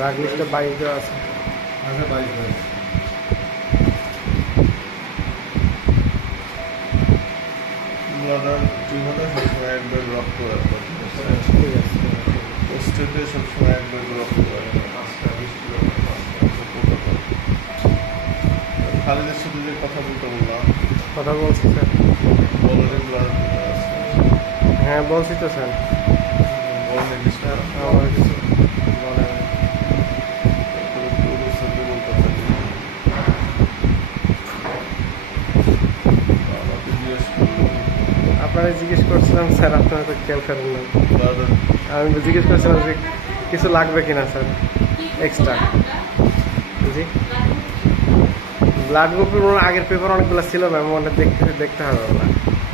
ডাক লিস্টে 22 দেওয়া আছে। আচ্ছা 22 ব্লাডার টিউমারে সবসময় 1 ব্যাগ রক্ত রাখবো, ঠিক আছে। পোস্টেতে সবসময় 1 ব্যাগ রক্ত রাখবো। খালিদের সাথে যে কথা বলতে বললাম, কথা বলছি স্যার। অলরেডি ব্লাড আছে। হ্যাঁ বলছি তো স্যার, বলেন কিছু আমার কিছু বলেন। বলতে পারি আমাকে জিজ্ঞেস করলো আপনারা জিজ্ঞেস করছিলাম স্যার, আপনারা তো খেয়াল করেন না। ব্লাডার আমি জিজ্ঞেস করছিলাম যে কিছু লাগবে কিনা স্যার এক্সট্রা। জি, ব্লাড গ্রুপের আগের পেপার অনেকগুলো ছিল না, মনে দেখতে হবে ওগুলো।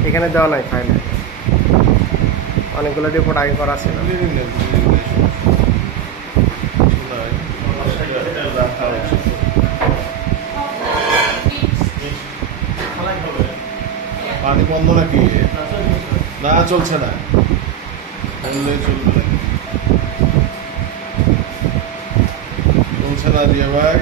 এখানে দেওয়া নাই ফাইলে, অনেকগুলো রিপোর্ট আগে করা ছিল। পানি বন্ধ নাকি? না চলছে না, বললে চলবে না। চলছে না দিয়ে ভাই,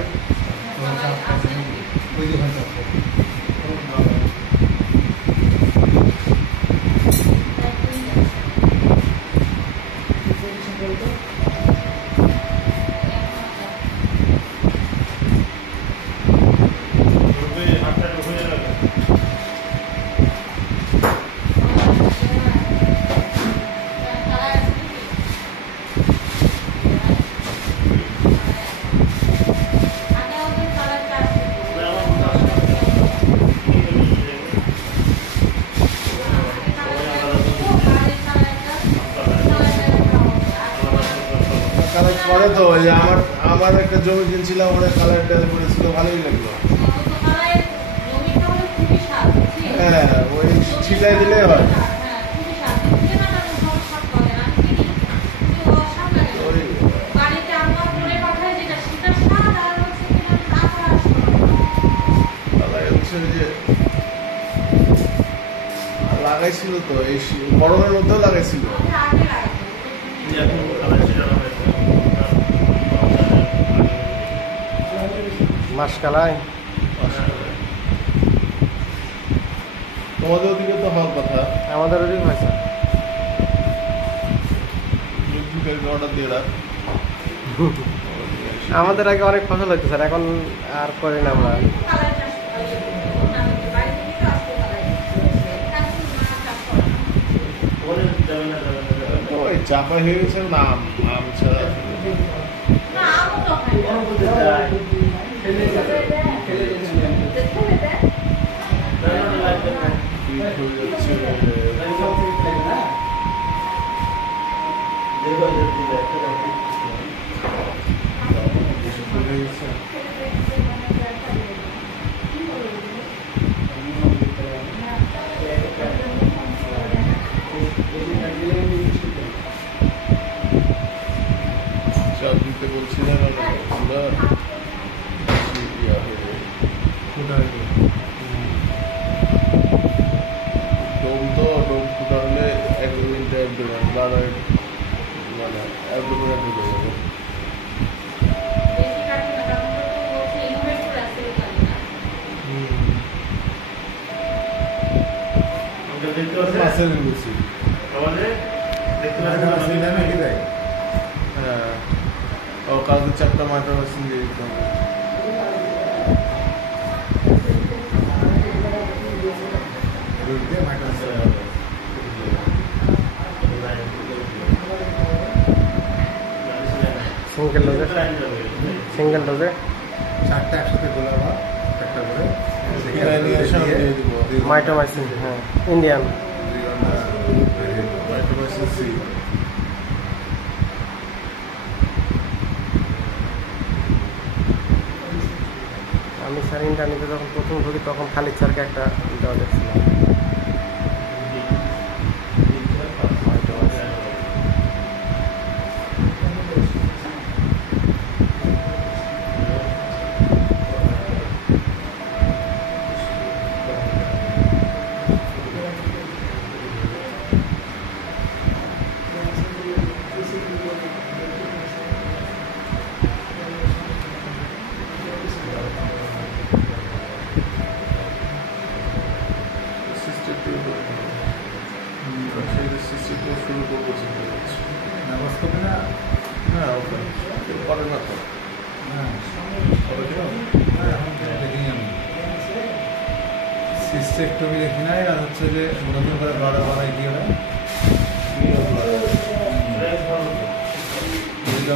কালেক্ট করে তো। ওই যে আমার একটা জমি কিনছিলাম, ওরা কালার টেল করেছিল, ভালোই লাগলো। হ্যাঁ, ওই ছিটাই দিলে হয়। যে লাগাইছিল তো, এই গরমের মধ্যেও লাগাইছিল। মাসকালাই তোমাদের ওদিকে তো হওয়ার কথা। আমাদের ওদিকে হয় স্যার। অর্ডার দিয়ে রাখ। আমাদের আগে অনেক ফসল হইতো স্যার, এখন আর করি না আমরা। ওই চাপা হয়ে গেছে না, আম ছাড়া চাপ দিতে বলছিলেন ডোম তো, ডোম ফুটা হলে 1 মিনিটে একদম বারো মানে একদম ঢুকে যাবে। মাছের বেশি হ্যাঁ, ও কালকে 4টা মাথা মেশিন দিয়ে দিতে হবে। সিঙ্গেল ডোজে 4টা একসাথে গোলাবা একটা করে মাইটোমাইসিন, হ্যাঁ ইন্ডিয়ান। মাইটোমাইসিন সি। আমি স্যার ইন্টারনেটে যখন প্রথম ঢুকি তখন খালিদ স্যারকে একটা দেওয়া দেখছিলাম। কেউ করে না তো। এখন দেখিনি আমি সিস্টেকটমি দেখি নাই, আর হচ্ছে যে নতুন করে ব্লাডার বানাই কি ওরা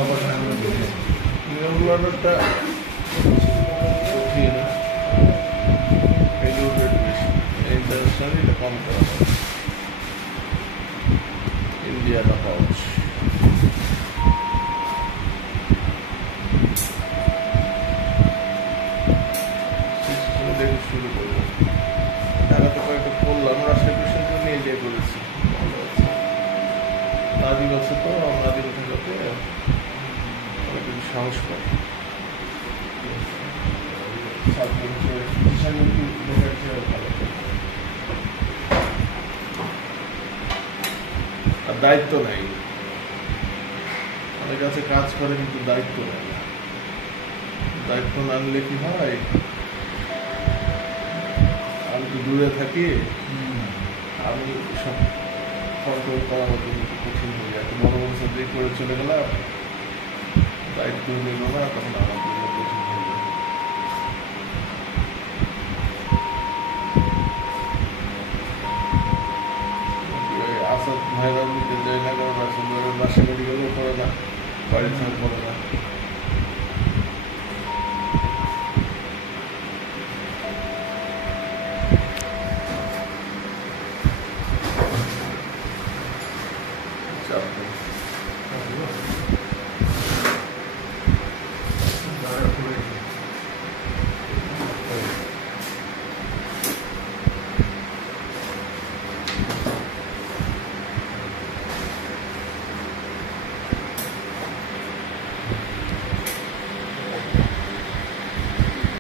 অপারেশন এখনো দেখিনি। নিউরোলারটা কঠিন, এগুলোর বেশি ইন্টারন্যাশনালি এটা কম করা হয়, ইন্ডিয়াটা সহজ। দেখে শুরু করবো, ঢাকাতে কয়েকটা করলাম, রাজশাহী পেশেন্টও নিয়ে গিয়ে করেছি, ভালো আছে। নাদিম আছে তো, নাদিম থাকাতে অনেক কিছু সাহস পাই। আর দায়িত্ব নাই, অনেক কাছে কাজ করে কিন্তু দায়িত্ব নেই। দায়িত্ব না নিলে কি হয়, আমি তো দূরে থাকি, আমি সব কন্ট্রোল করার মতো একটু কঠিন হয়ে যায়। একটা বড় বড় সার্জারি করে চলে গেলাম, দায়িত্ব নিল না, তখন আমার জন্য কঠিন হয়ে যায়। আসাদ ভাইরা নিতে যায় না, কারণ আসলে বাসা মেডিকেলও করে না, বাড়ি থেকে করে না।